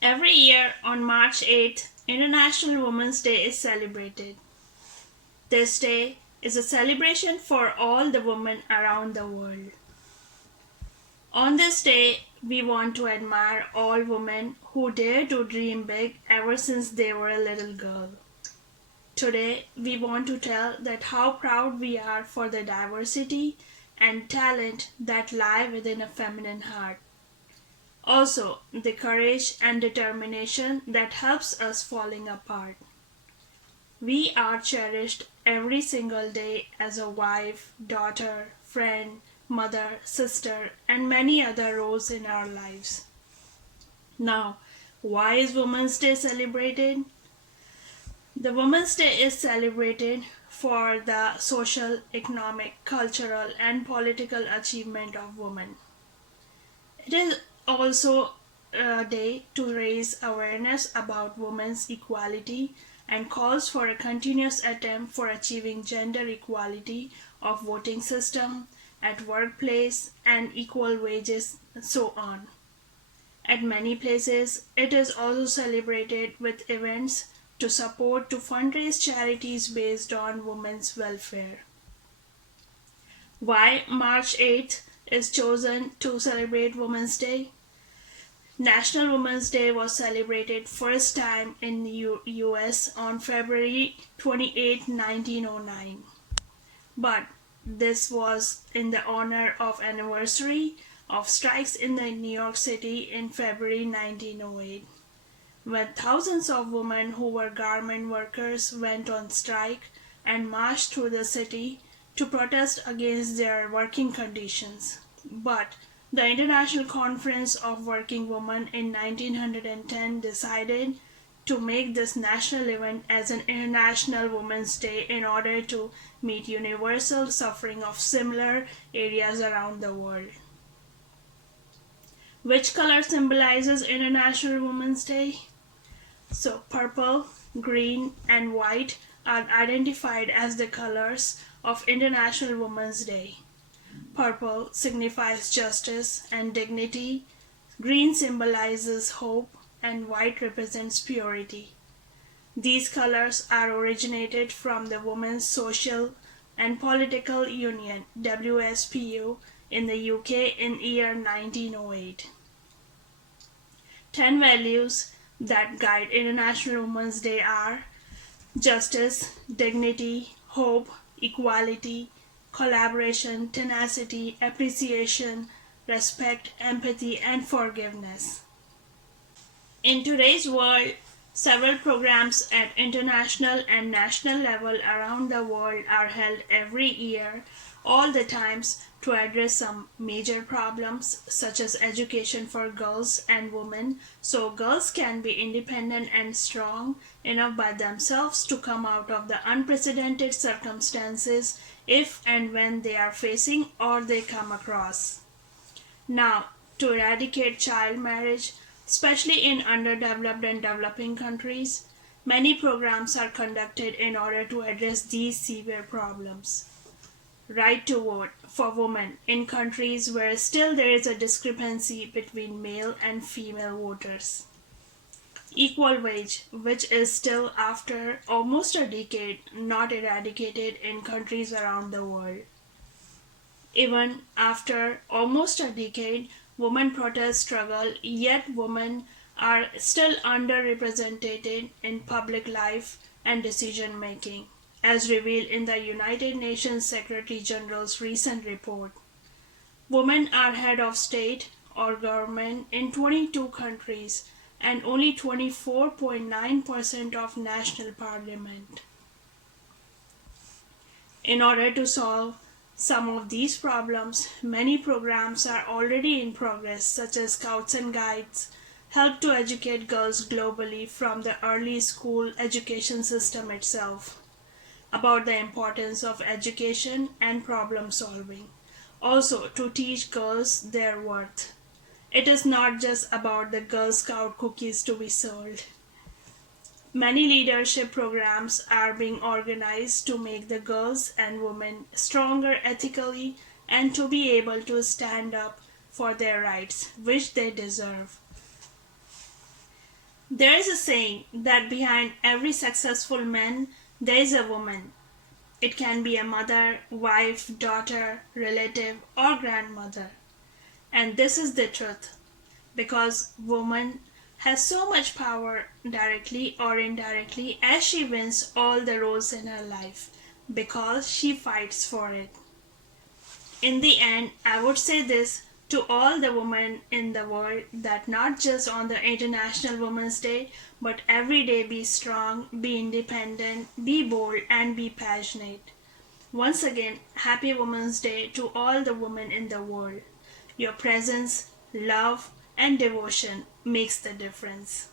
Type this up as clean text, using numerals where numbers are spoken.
Every year on March 8th, International Women's Day is celebrated. This day is a celebration for all the women around the world. On this day, we want to admire all women who dare to dream big ever since they were a little girl. Today, we want to tell that how proud we are for the diversity and talent that lie within a feminine heart. Also, the courage and determination that helps us falling apart. We are cherished every single day as a wife, daughter, friend, mother, sister, and many other roles in our lives. Now, why is Women's Day celebrated? The Women's Day is celebrated for the social, economic, cultural, and political achievement of women. It is also a day to raise awareness about women's equality and calls for a continuous attempt for achieving gender equality of voting system, at workplace, and equal wages, and so on. At many places, it is also celebrated with events to support to fundraise charities based on women's welfare. Why March 8th is chosen to celebrate Women's Day? National Women's Day was celebrated first time in the US on February 28, 1909. But this was in the honor of anniversary of strikes in the New York City in February 1908, when thousands of women who were garment workers went on strike and marched through the city to protest against their working conditions. But the International Conference of Working Women in 1910 decided to make this national event as an International Women's Day in order to meet universal suffering of similar areas around the world. Which color symbolizes International Women's Day? So, purple, green, and white are identified as the colors of International Women's Day. Purple signifies justice and dignity, green symbolizes hope, and white represents purity. These colors are originated from the Women's Social and Political Union (WSPU) in the UK in year 1908. 10 values that guide International Women's Day are justice, dignity, hope, equality, collaboration, tenacity, appreciation, respect, empathy, and forgiveness. In today's world, several programs at international and national level around the world are held every year, all the times, to address some major problems such as education for girls and women so girls can be independent and strong enough by themselves to come out of the unprecedented circumstances if and when they are facing or they come across. Now, to eradicate child marriage, especially in underdeveloped and developing countries, many programs are conducted in order to address these severe problems. Right to vote for women in countries where still there is a discrepancy between male and female voters. Equal wage, which is still after almost a decade not eradicated in countries around the world. Even after almost a decade, women protest struggle, yet women are still underrepresented in public life and decision making, as revealed in the United Nations Secretary General's recent report. Women are head of state or government in 22 countries and only 24.9% of national parliament. In order to solve some of these problems, many programs are already in progress, such as Scouts and Guides, help to educate girls globally from the early school education system itself about the importance of education and problem solving. Also, to teach girls their worth. It is not just about the Girl Scout cookies to be sold. Many leadership programs are being organized to make the girls and women stronger ethically and to be able to stand up for their rights, which they deserve. There is a saying that behind every successful man, there is a woman. It can be a mother, wife, daughter, relative, or grandmother. And this is the truth because woman has so much power directly or indirectly as she wins all the roles in her life because she fights for it. In the end, I would say this to all the women in the world that not just on the International Women's Day, but every day be strong, be independent, be bold, and be passionate. Once again, happy Women's Day to all the women in the world. Your presence, love, and devotion makes the difference.